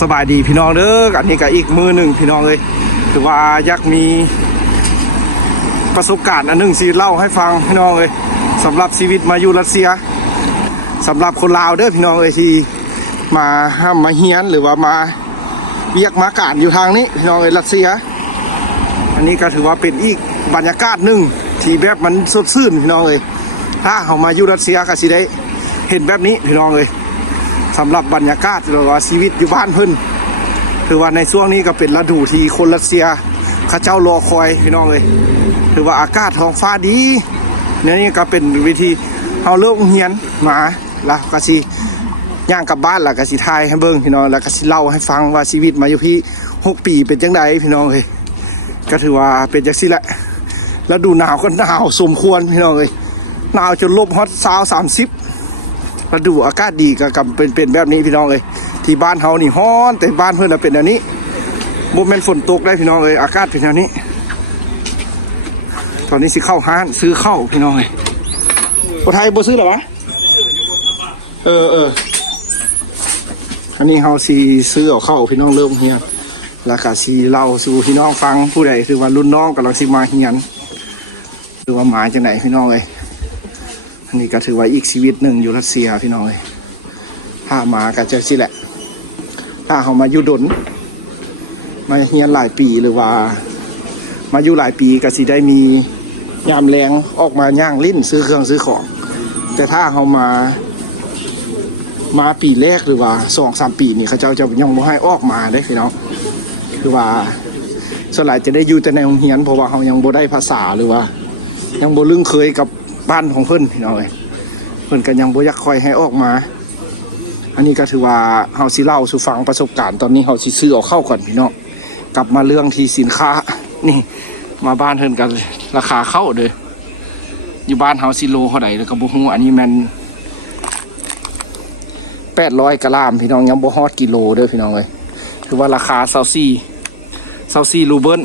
สบายดีพี่น้องเด้ออันนี้ก็อีกมือหนึ่งพี่น้องเลยถือว่าอยากมีประสบการณ์อันหนึ่งสิเล่าให้ฟังพี่น้องเลยสำหรับชีวิตมาอยู่รัสเซียสำหรับคนลาวเด้อพี่น้องเลยที่มาห้ามมาเฮียนหรือว่ามาเวียกมาการอยู่ทางนี้พี่น้องเลยรัสเซียอันนี้ก็ถือว่าเป็นอีกบรรยากาศหนึ่งที่แบบมันสดชื่นพี่น้องเลยถ้าเขามาอยู่รัสเซียก็สิได้เห็นแบบนี้พี่น้องเลยสำหรับบรรยากาศหรือว่าชีวิตอยู่บ้านเพิ่นถือว่าในช่วงนี้ก็เป็นฤดูที่คนรัสเซียข้าเจ้ารอคอยพี่น้องเลยถือว่าอากาศท้องฟ้าดีนี่ก็เป็นวิธีเอาเลิกเฮียนมาแล้วก็สิย่างกลับบ้านแล้วก็สิทายให้เบิ่งพี่น้องแล้วก็สิเล่าให้ฟังว่าชีวิตมาอยู่พี่6 ปีเป็นจังไดพี่น้องเลยก็ถือว่าเป็นจังซี่แหละแล้วดูหนาวก็หนาวสมควรพี่น้องเลยหนาวจนลบฮอต30แล้วดูอากาศดีก็กำเป็นแบบนี้พี่น้องเลยที่บ้านเฮานี่ฮ้อนแต่บ้านเพิ่นเป็นอันนี้บ่แม่นฝนตกได้พี่น้องเลยอากาศเป็นแบบนี้ตอนนี้สิเข้าห้างซื้อข้าวพี่น้องเลยคนไทยบ่ซื้อหรอวะอันนี้เฮาสิซื้อเอาเข้าพี่น้องเริ่มเฮียนแล้วก็สิเล่าสู่พี่น้องฟังผู้ใดคือว่ารุ่นน้องกำลังสิมาเฮียนหรือว่าหมายจังไหนพี่น้องเลยอันนี้ก็ถือว่าอีกชีวิตหนึ่งอยู่รัสเซียพี่น้องเลยถ้ามาก็จะสิแหละถ้าเขามาอยู่ดนมาเฮียนหลายปีหรือว่ามาอยู่หลายปีก็สิได้มียามแรงออกมาย่างลิ้นซื้อเครื่องซื้อของแต่ถ้าเขามาปีแรกหรือว่า2-3 ปีนี่เขาเจ้าจะยังบ่ให้ออกมาได้พี่น้องคือว่าส่วนใหญ่จะได้อยู่แต่ในโรงเรียนเพราะว่าเขายังบ่ได้ภาษาหรือว่ายังบ่ลึงเคยกับบ้านของเพิ่นพี่น้องเลยเพิ่นก็ยังบ่อยากคอยให้ออกมาอันนี้ก็ถือว่าเฮาสิเล่าสู่ฟังประสบการณ์ตอนนี้เฮาสิซื้อเอาเข้าก่อนพี่น้องกลับมาเรื่องที่สินค้านี่มาบ้านเพิ่นกันราคาเข้าเด้ออยู่บ้านเฮาสิโลเท่าใดแล้วก็บ่ฮู้อันนี้มัน800 กะลามพี่น้องยังบ่ฮอดกิโลเด้อพี่น้องเอ้ยคือว่าราคา24รูเบิล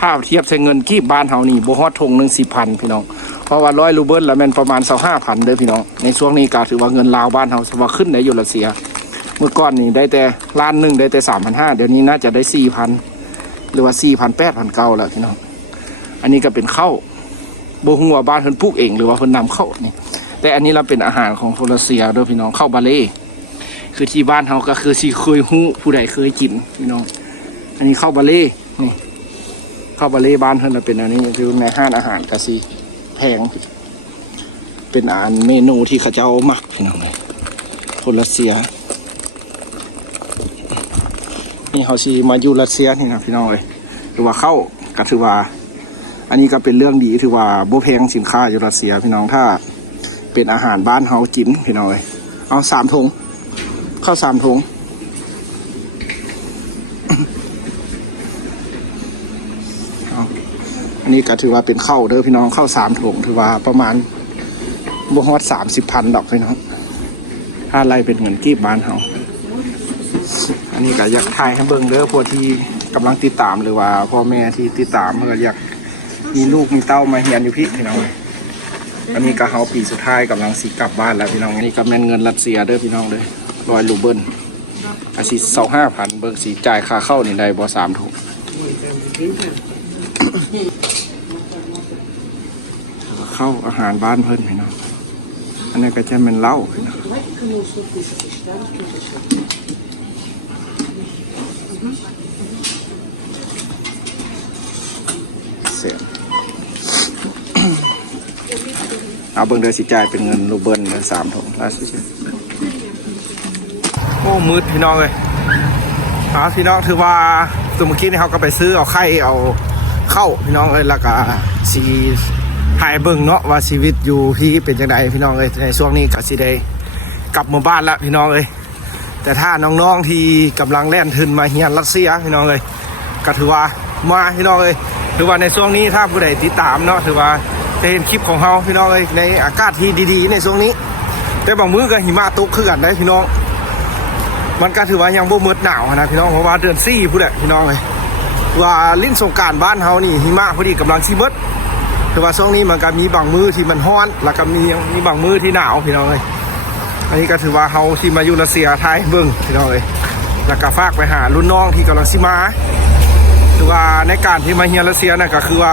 ถ้าเทียบใช้เงินกีบบ้านเฮานี่บ่ฮอดถุงนึง 4,000 พี่น้องเพราะว่า100 รูเบิลแล้วมันประมาณ25,000เด้อพี่น้องในช่วงนี้ก็ถือว่าเงินลาวบ้านเฮาว่าขึ้นได้อยู่รัสเซียเมื่อก่อนนี่ได้แต่ล้านนึงได้แต่ 3,500 เดี๋ยวนี้น่าจะได้ 4,000 หรือว่า 4,800 แล้วพี่น้องอันนี้ก็เป็นข้าวบ่ฮู้ว่าบ้านเพิ่นปลูกเองหรือว่าเพิ่นนำเข้านี่แต่อันนี้เราเป็นอาหารของคนรัสเซียเด้อพี่น้องข้าวบาเล่คือที่บ้านเฮาก็คือสิเคยฮู้ผู้ใดเคยกินพี่น้องอันนี้ข้าวบาเล่นี่ข้าวบาเล่บ้านเพิ่นเป็นอันนี้คือในห้างอาหารก็สิแพงเป็นอาหารเมนูที่เขาเจ้ามักพี่น้องเลยคนรัสเซียนี่เขาสิมาอยู่รัสเซียนี่นะพี่น้องเลยถือว่าเข้าก็ถือว่าอันนี้ก็เป็นเรื่องดีถือว่าบ่แพงสินค้าอยู่รัสเซียพี่น้องถ้าเป็นอาหารบ้านเฮากินพี่น้องเลยเอา3 ถุงข้าว3 ถุงอันนี้ก็ถือว่าเป็นข้าวเด้อพี่น้องข้าว3 ถุงถือว่าประมาณบ่ฮอด30,000 ดอกพี่น้องถ้าไล่เป็นเงินกีบบ้านเฮาอันนี้ก็อยากถ่ายให้เบิ่งเด้อพวกที่กำลังติดตามหรือว่าพ่อแม่ที่ติดตามเมื่ออยากมีลูกมีเต้ามาเฮียนอยู่พี่น้องอันนี้ก็เฮาปีสุดท้ายกำลังสิกลับบ้านแล้วพี่น้องนี่ก็แม่นเงินรัสเซียเด้อพี่น้องเลย100 รูเบิลอาสิ25,000เบิ่งสิจ่ายค่าเข้านี่ได้บ่3 ถุงเข้าอาหารบ้านเพิ่นพี่น้องอันนี้ก็จะเป็นเหล้าพี่น้องเสียเอาเบิ่งเดือนสิจ่ายเป็นเงินรูเบิลเดือน3 ถุงล่าสุดโอ้มืดพี่น้องเลยพี่น้องถือว่าตัวเมื่อกี้นี่เขาก็ไปซื้อเอาไข่เอาเข้าพี่น้องเลยแล้วก็สีถ่ายเบิ่งเนาะว่าชีวิตอยู่ที่เป็นจังไดพี่น้องเลยในช่วงนี้ก็สิได้กลับมาบ้านละพี่น้องเลยแต่ถ้าน้องๆที่กำลังแล่นทึนมาเฮียนรัสเซียพี่น้องเลยก็ถือว่ามาพี่น้องเลยถือว่าในช่วงนี้ถ้าผู้ใดติดตามเนาะถือว่าจะเห็นคลิปของเราพี่น้องเลยในอากาศที่ดีๆในช่วงนี้แต่บางมื้อก็หิมะตกขึ้นกันได้พี่น้องมันก็ถือว่ายังบ่มืดหนาวนะพี่น้องเพราะว่าเดือน4ผู้ใดพี่น้องเลยว่าลิ้นสงกรานต์บ้านเฮานี่หิมะพอดีกำลังสิเบิดแต่ว่าช่วงนี้มันก็มีบางมื้อที่มันร้อนแล้วก็มีบางมื้อที่หนาวพี่น้องเลยอันนี้ก็ถือว่าเฮาที่มาอยู่รัสเซียไทยเบิ่งพี่น้องเลย แล้วก็ฝากไปหารุ่นน้องที่กำลังสิมาคือว่าในการที่มาเฮียนรัสเซียน่ะก็คือว่า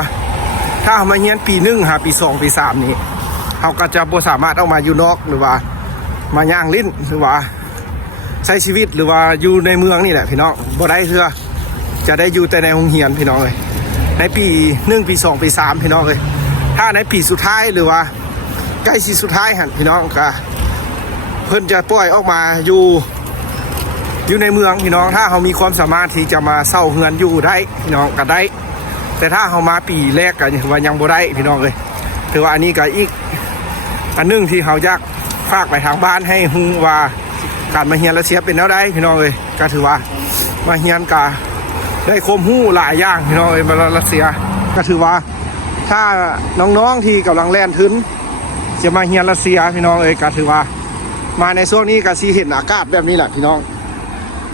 ถ้ามาเฮียนปี1หาปี2ปี3นี่เขาก็จะบ่สามารถออกมาอยู่นอกหรือว่ามาย่างลิ้นหรือว่าใช้ชีวิตหรือว่าอยู่ในเมืองนี่แหละพี่น้องบ่ได้เถื่อจะได้อยู่แต่ในโรงเรียนพี่น้องเลยในปี1ปี2ปี3พี่น้องเลยถ้าในปีสุดท้ายหรือว่าใกล้สิสุดท้ายหันพี่น้องก็เพิ่นจะปล่อยออกมาอยู่ในเมืองพี่น้องถ้าเขามีความสามารถที่จะมาเช่าเฮือนอยู่ได้พี่น้องก็ได้แต่ถ้าเขามาปีแรกก็ถือว่ายังบ่ได้พี่น้องเลยถือว่าอันนี้ก็อีกอันนึงที่เขาอยากฝากไปทางบ้านให้ฮู้ว่าการมาเฮียนรัสเซียเป็นแนวใดพี่น้องเลยก็ถือว่ามาเฮียนก็ได้ความรู้หลายอย่างพี่น้องเลยมารัสเซียก็ถือว่าถ้าน้องๆที่กำลังแล่นทึนจะมาเฮียนรัสเซียพี่น้องเลยก็ถือว่ามาในช่วงนี้ก็สิเห็นอากาศแบบนี้แหละพี่น้อง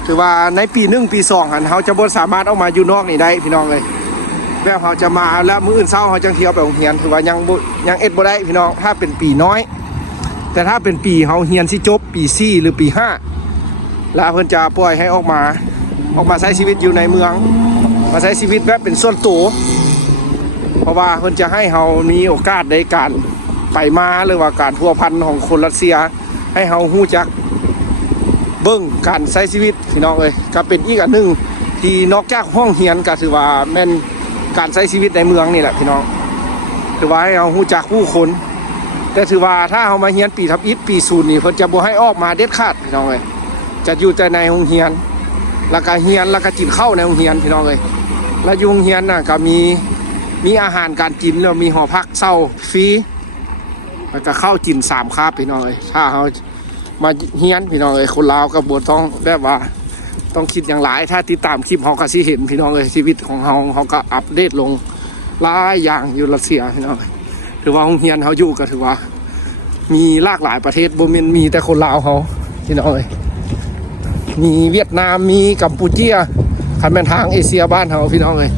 ถือว่าในปี1ปี2หันเขาจะบ่สามารถออกมาอยู่นอกนี่ได้พี่น้องเลยแบบเขาจะมาแล้วมื้ออื่นเช้าเขาจังเที่ยวไปโรงเรียนถือว่ายังเอ็ดบ่ได้พี่น้องถ้าเป็นปีน้อยแต่ถ้าเป็นปีเขาเฮียนสิจบปี4หรือปี5แล้วเพิ่นจะปล่อยให้ออกมาใช้ชีวิตอยู่ในเมืองมาใช้ชีวิตแบบเป็นส่วนตัวเพราะว่าเพิ่นจะให้เขามีโอกาสในการไปมาหรือว่าการพัวพันของคนรัสเซียให้เขาฮู้จักเบิ่งการใช้ชีวิตพี่น้องเอ้ยก็เป็นอีกอันนึงที่นอกจากห้องเรียนก็ถือว่าแม่นการใช้ชีวิตในเมืองนี่แหละพี่น้องถือว่าให้เราฮู้จักผู้คนแต่ถือว่าถ้าเรามาเรียนปีทับอิฐปี0นี่เพิ่นจะบ่ให้ออกมาเด็ดขาดพี่น้องเอ้ยจะอยู่แต่ในโรงเรียนแล้วก็เรียนแล้วก็กินข้าวในโรงเรียนพี่น้องเอ้ยแล้วอยู่โรงเรียนน่ะก็มีอาหารการกินแล้วมีหอพักเช้าฟรีแล้วก็ข้าวกิน3คาบพี่น้องเอ้ยถ้าเขามาเฮียนพี่น้องเอ้ยคนลาวกับบต้องแบบว่าต้องคิดอย่างหลายถ้าติดตามคลิปเขาก็สิเห็นพี่น้องเอ้ยชีวิตของเขาก็อัปเดตลงหลายอย่างอยู่รัสเซียพี่น้องถือว่าโรงเรียนเขาอยู่ก็ถือว่ามีหลากหลายประเทศบ่แม่นมีแต่คนลาวเขาพี่น้องเอ้ยมีเวียดนามมีกัมพูชาคันเป็นทางเอเชียบ้านเขาพี่น้องเอ้ย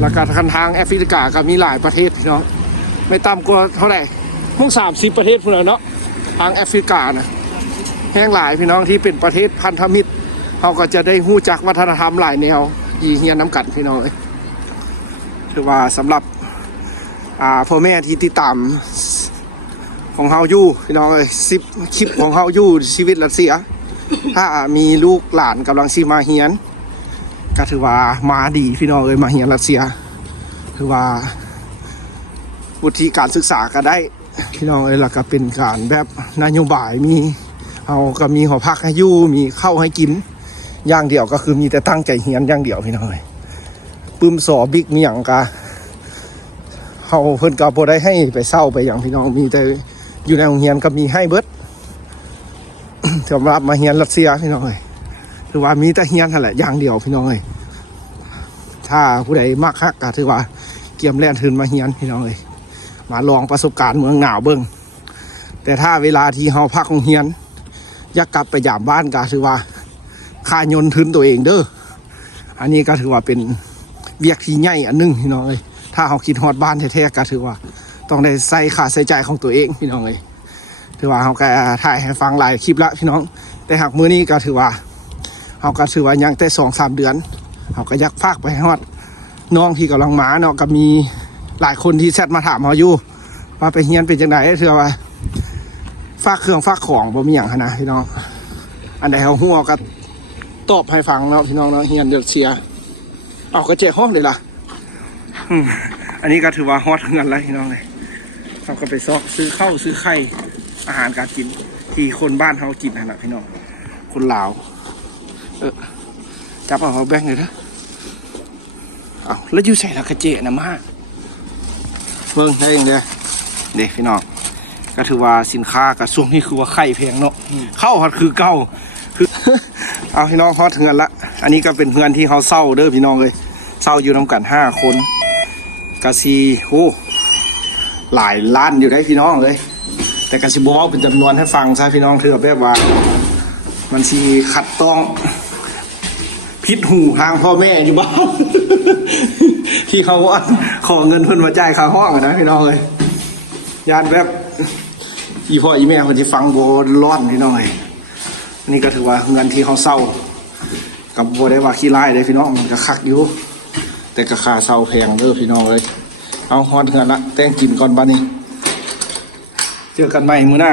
แล้วก็ทางแอฟริกาก็มีหลายประเทศพี่น้องไม่ต่ำกว่าเท่าไหร่พวก30ประเทศพุ่นน่ะเนาะทางแอฟริกาน่ะแห่งหลายพี่น้องที่เป็นประเทศพันธมิตรเขาก็จะได้ฮู้จักวัฒนธรรมหลายแนวยีเฮียนน้ำกัดพี่น้องถือว่าสำหรับพ่อแม่ที่ติดตามของเฮาอยู่พี่น้อง10คลิปของเฮาอยู่ชีวิตรัสเซียถ้ามีลูกหลานกำลังสิมาเฮียนก็ถือว่ามาดีพี่น้องมาเฮียนรัสเซียถือว่าวุฒิการศึกษาก็ได้พี่น้องแล้วก็เป็นการแบบนโยบายมีเอาก็มีหอพักให้อยู่มีข้าวให้กินอย่างเดียวก็คือมีแต่ตั้งใจเฮียนอย่างเดียวพี่น้องปึ้มสอบิ๊กมีอย่างกะเขาเพิ่นก็บ่ได้ให้ไปเศร้าไปอย่างพี่น้องมีแต่อยู่ในโรงเรียนก็มีให้เบิด สำหรับมาเฮียนรัสเซียพี่น้องถือว่ามีแต่เฮียนนั่นแหละอย่างเดียวพี่น้องถ้าผู้ใดมักคักก็ถือว่าเกี่ยมแล่นทืนมาเฮียนพี่น้องมาลองประสบการณ์เมืองหนาวเบิ่งแต่ถ้าเวลาที่เฮาพักโรงเรียนอยากกลับไปยามบ้านก็ถือว่าค่ายนต์ทุนตัวเองเด้ออันนี้ก็ถือว่าเป็นเวียกที่ใหญ่อันนึงพี่น้องถ้าเฮาคิดฮอดบ้านแท้ๆก็ถือว่าต้องได้ใส่ค่าใช้จ่ายของตัวเองพี่น้องถือว่าเฮาก็ถ่ายให้ฟังหลายคลิปละพี่น้องแต่หากมื้อนี้ก็ถือว่าเฮาก็ถือว่ายังแต่ 2-3 เดือนเฮาก็อยากฝากไปฮอดน้องที่กำลังมาเนาะก็มีหลายคนที่แชทมาถามเฮาอยู่ว่าไปเฮียนเป็นจังได๋ถือว่าฝากเครื่องฝากของบ่มีหยังหั่นนะพี่น้องอันใดเฮาฮู้ก็ตอบให้ฟังเนาะพี่น้องเนาะเฮียนรัสเซียเอาก็แจกห้องเลยล่ะอันนี้ก็ถือว่าฮอตเงินแล้วพี่น้องเราก็ไปซอกซื้อข้าวซื้อไข่อาหารการกินที่คนบ้านเขากินนั่นแหละพี่น้องคนลาวจับเอาแบ่งเลยนะเอาแล้วยูใส่ละกระเจนะมาเบิ่งได้ยังเด้อเด็กพี่น้องก็ถือว่าสินค้ากระทรวงนี้คือว่าไข่แพงเนาะข้าวฮอตคือเก่าคือเอาพี่น้องฮอตเงินละอันนี้ก็เป็นเพื่อนที่เขาเศร้าเด้อพี่น้องเลยเศร้าอยู่นำกัน5 คนกะซีโอ้หลายล้านอยู่ได้พี่น้องเลยแต่กะซีบอกเป็นจำนวนให้ฟังซะพี่น้องเถื่อแบบว่ามันซีขัดต้องพิษหูทางพ่อแม่อยู่บ้างที่เขาว่าขอเงินเพิ่นมาจ่ายค่าห้องนะพี่น้องเลยยานแบบอีพ่ออีแม่คนที่ฟังโบร้อนพี่น้องเลยนี่ก็ถือว่าเงินที่เขาเศร้า กับบัวได้ว่าขี้ไล่เลยพี่น้องมันก็คักอยู่แต่ก็ค่าเช่าแพงเด้อพี่น้องเลยเอาฮอดเงินละแต่งกินก่อนบ้านนี้เจอกันใหม่มื้อหน้า